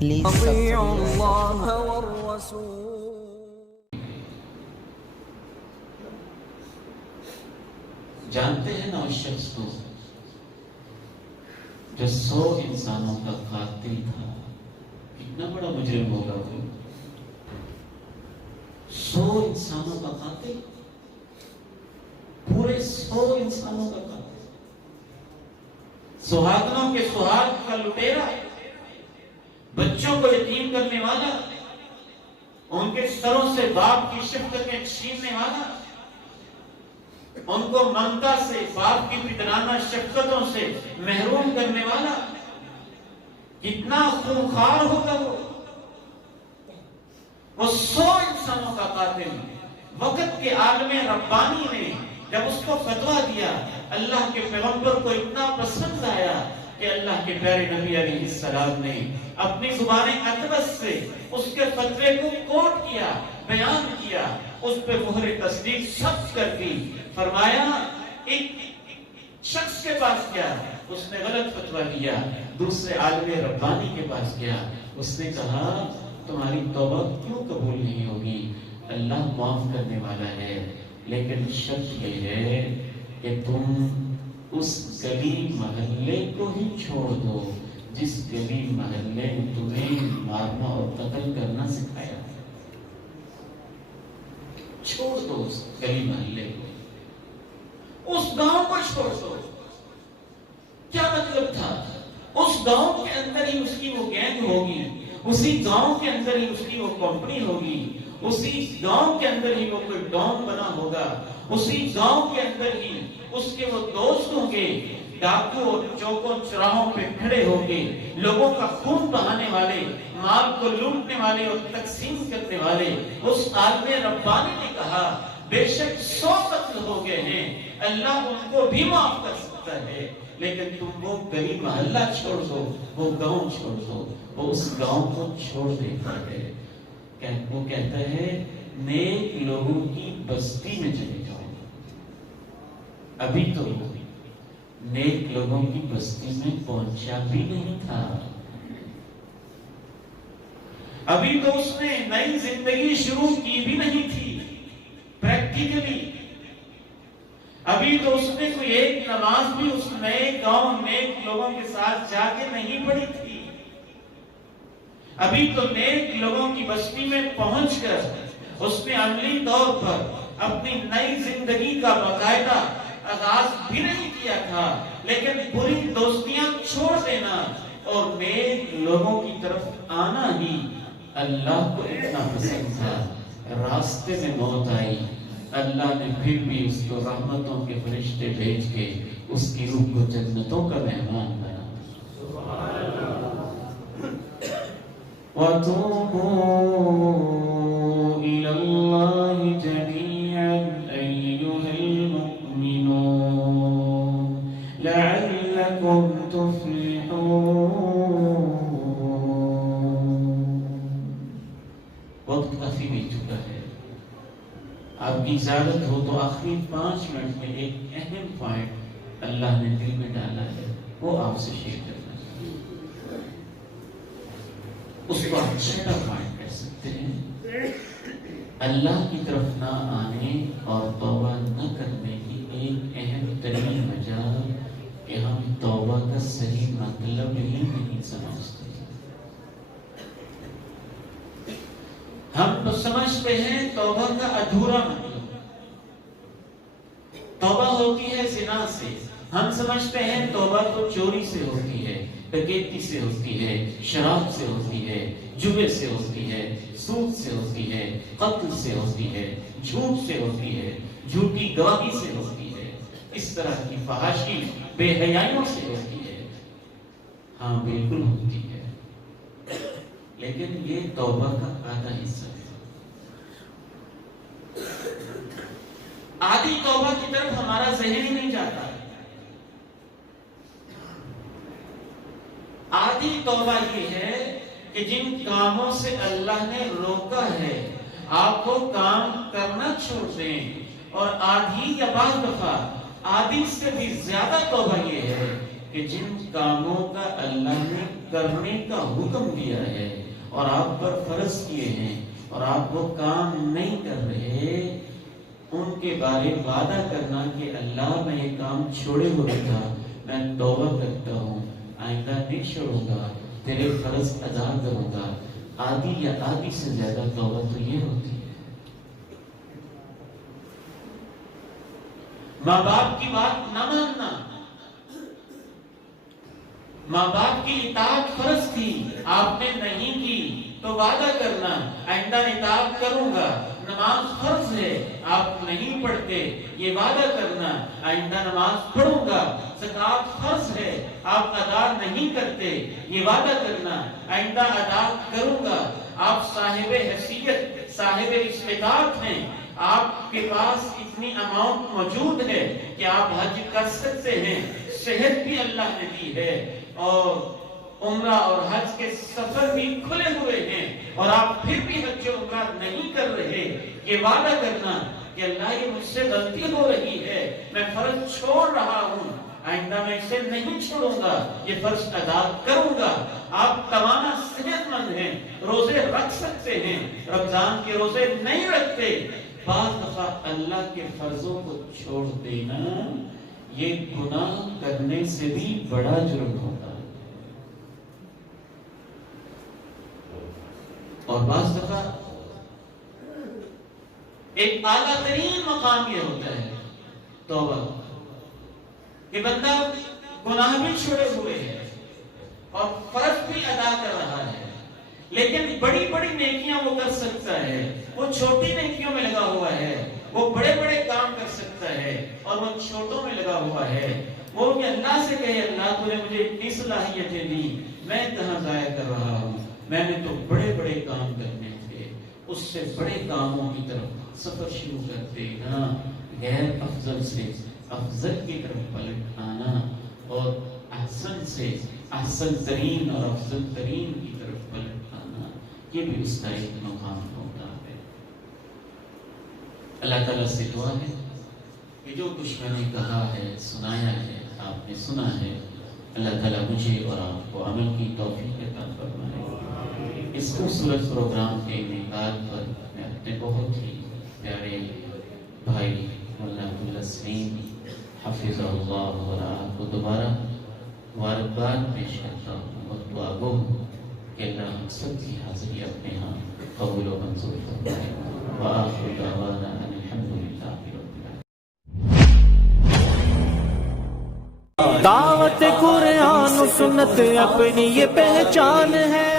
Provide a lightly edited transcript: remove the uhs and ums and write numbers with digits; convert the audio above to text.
Please اطیعوا اللہ والرسول. جانتے ہیں نا اس شخص کو جو 100 انسانوں کا قاتل تھا؟ کتنا بڑا مجرم ہوگا وہ. 100 انسانوں کا قاتل، پورے 100 انسانوں کا قاتل، سہاگنوں کے سہاگ کا لٹیرا، بچوں کو یتیم کرنے والا، ان کے سروں سے باپ کی شفقتیں چھیننے والا، ان کو ممتا سے، باپ کی پدرانہ شفقتوں سے محروم کرنے والا. کتنا خونخوار ہوگا وہ 100 انسانوں کا قاتل. وقت کے عالم ربانی نے جب اس کو فتویٰ دیا، اللہ کے پیغمبر کو اتنا پسند آیا کہ اللہ کے پیارے نبی علیہ السلام نے اپنی زبان اقدس سے اس کے فتوے کو کوٹ کیا، بیان کیا، اس پہ مہر تصدیق ثبت کر دی. فرمایا ایک شخص کے پاس گیا، اس نے غلط فتویٰ دیا، دوسرے عالم ربانی کے پاس گیا، اس نے کہا تمہاری توبہ کیوں قبول نہیں ہوگی؟ اللہ معاف کرنے والا ہے، لیکن شرط یہ ہے کہ تم اس گلی محلے کو ہی چھوڑ دو جس گلی محلے نے تمہیں مارنا اور قتل کرنا سکھایا. چھوڑ دو اس گلی محلے کو، اس گاؤں کو چھوڑ دو. کیا مطلب تھا؟ اس گاؤں کے اندر ہی اس کی وہ گینگ ہوگی، اسی گاؤں کے اندر ہی اس کی وہ کمپنی ہوگی، اسی گاؤں کے اندر ہی وہ کوئی ڈان بنا ہوگا، اسی گاؤں کے اندر ہی اس کے وہ دوست ہوں گے، ڈاکو اور چوکوں چراہوں پہ کھڑے ہوں گے، لوگوں کا خون بہانے والے، مال کو لوٹنے والے اور تقسیم کرنے والے. اس عالم ربانی نے کہا بے شک 100 قتل ہو گئے ہیں، اللہ ان کو بھی معاف کر سکتا ہے، لیکن تم وہ گلی محلہ چھوڑ دو، وہ گاؤں چھوڑ دو. وہ اس گاؤں کو چھوڑ دیتا ہے. وہ کہتا ہے نیک لوگوں کی بستی میں چلے جاؤ. ابھی تو نیک لوگوں کی بستی میں پہنچا بھی نہیں تھا، ابھی تو اس نے نئی زندگی شروع کی بھی نہیں تھی پریکٹیکلی. ابھی تو اس نے کوئی ایک نماز بھی اس نئے گاؤں نیک لوگوں کے ساتھ جا کے نہیں پڑھی تھی. ابھی تو نیک لوگوں کی بستی میں پہنچ کر اس نے عملی طور پر اپنی نئی زندگی کا باقاعدہ آغاز بھی نہیں کیا تھا، لیکن بری دوستیاں چھوڑ دینا اور نیک لوگوں کی طرف آنا ہی اللہ کو اتنا پسند تھا. راستے میں موت آئی، اللہ نے پھر بھی اس کو رحمتوں کے فرشتے بھیج کے اس کی روح کو جنتوں کا مہمان بنا. وَتُوبُوا إِلَى اللَّهِ جَمِيعًا أَيُّهَا الْمُؤْمِنُونَ لَعَلَّكُمْ تُفْلِحُونَ. وقت کافی بیت چکا ہے، آپ کی اجازت ہو تو آخری 5 منٹ میں ایک اہم پوائنٹ اللہ نے دل میں ڈالا ہے، وہ آپ سے شیئر کرنا چاہیے. اس کو آپ چھٹا پوائنٹ کہہ سکتے ہیں. اللہ کی طرف نہ آنے اور توبہ نہ کرنے کی ایک اہم ترین وجہ کہ ہم توبہ کا صحیح مطلب ہی نہیں سمجھتے. ہم تو سمجھتے ہیں توبہ کا ادھورا مطلب توبہ ہوتی ہے زنا سے، ہم سمجھتے ہیں توبہ تو چوری سے ہوتی ہے، ڈکیتی سے ہوتی ہے، شراب سے ہوتی ہے، جوے سے ہوتی ہے، سود سے ہوتی ہے، قتل سے ہوتی ہے، جھوٹ سے ہوتی ہے، جھوٹی گواہی سے ہوتی ہے، اس طرح کی فحاشی بے حیائیوں سے ہوتی ہے. ہاں بالکل ہوتی ہے، لیکن یہ توبہ کا آدھا حصہ ہے. آدھی توبہ کی طرف ہمارا ذہن ہی نہیں جاتا. آدھی توبہ یہ ہے کہ جن کاموں سے اللہ نے روکا ہے آپ کو کام کرنا چھوڑ دیں. اور آدھی یا بعض دفعہ آدھی سے بھی زیادہ توبہ یہ ہے کہ جن کاموں کا اللہ نے کرنے کا حکم دیا ہے اور آپ پر فرض کیے ہیں اور آپ وہ کام نہیں کر رہے، ان کے بارے وعدہ کرنا کہ اللہ میں یہ کام چھوڑے ہوئے تھا، میں توبہ کرتا ہوں، آئندہ نہیں چھوڑوں گا، تیرے فرض ادا کروں گا۔ آدھی یا آدھی سے زیادہ توبہ تو یہ ہوتی ہے۔ ماں باپ کی بات نہ ماننا، ماں باپ کی اطاعت فرض تھی، آپ نے نہیں کی تو وعدہ کرنا آئندہ اطاعت کروں گا۔ نماز فرض ہے، آپ نہیں پڑھتے، یہ وعدہ کرنا آئندہ نماز پڑھوں گا۔ زکوٰۃ فرض ہے، آپ ادا نہیں کرتے، یہ وعدہ کرنا آئندہ ادا کروں گا۔ آپ صاحب حیثیت، صاحب استطاعت ہیں، آپ کے پاس اتنی اماؤنٹ موجود ہے کہ آپ حج کر سکتے ہیں، صحت بھی اللہ نے دی ہے، اور عمرہ اور حج کے سفر بھی کھلے ہوئے ہیں، اور آپ پھر بھی حج و عمرہ نہیں کر رہے، یہ وعدہ کرنا کہ اللہ یہ مجھ سے غلطی ہو رہی ہے، میں فرض چھوڑ رہا ہوں، آئندہ میں اسے نہیں چھوڑوں گا، یہ فرض ادا کروں گا۔ آپ تمام صحت مند ہیں، روزے رکھ سکتے ہیں، رمضان کے روزے نہیں رکھتے، بعض دفعہ اللہ کے فرضوں کو چھوڑ دینا یہ گناہ کرنے سے بھی بڑا جرم ہوتا ہے۔ اور بعض دفعہ ایک اعلیٰ ترین مقام یہ ہوتا ہے توبہ، کہ بندہ گناہ بھی چھوڑے ہوئے ہے اور فرض بھی ادا کر رہا ہے، لیکن بڑی بڑی نیکیاں وہ کر سکتا ہے، وہ چھوٹی نیکیوں میں لگا ہوا ہے، وہ بڑے بڑے کام کر سکتا ہے اور وہ چھوٹوں میں لگا ہوا ہے۔ وہ کہ اللہ سے کہے اللہ تو نے مجھے اتنی صلاحیتیں دی، میں کہاں ضائع کر رہا ہوں، میں نے تو بڑے بڑے کام کرنے تھے، اس سے بڑے کاموں کی طرف سفر شروع کر دینا، غیر افضل سے افضل کی طرف پلٹ آنا، اور احسن سے احسن ترین اور افضل ترین کی طرف پلٹ آنا، یہ بھی اس کا ایک مقام ہوتا ہے۔ اللہ تعالیٰ سے دعا ہے کہ جو کچھ میں نے کہا ہے، سنایا ہے، آپ نے سنا ہے، اللہ تعالیٰ مجھے اور آپ کو عمل کی توفیق عطا فرمائے۔ اس خوبصورت پروگرام کے انعقاد پر میں اپنے بہت ہی پیارے بھائی مولانا عبداللہ سلیم حفظہ اللہ و رعاہ کو دوبارہ مبارکباد پیش کرتا ہوں اور دعا گو ہوں کہ اللہ ہم سب کی حاضری اپنے ہاں قبول و منظور فرمائے۔ وآخر دعوانا ان الحمدللہ رب العالمین۔ دعوت قرآن و سنت اپنی یہ پہچان ہے،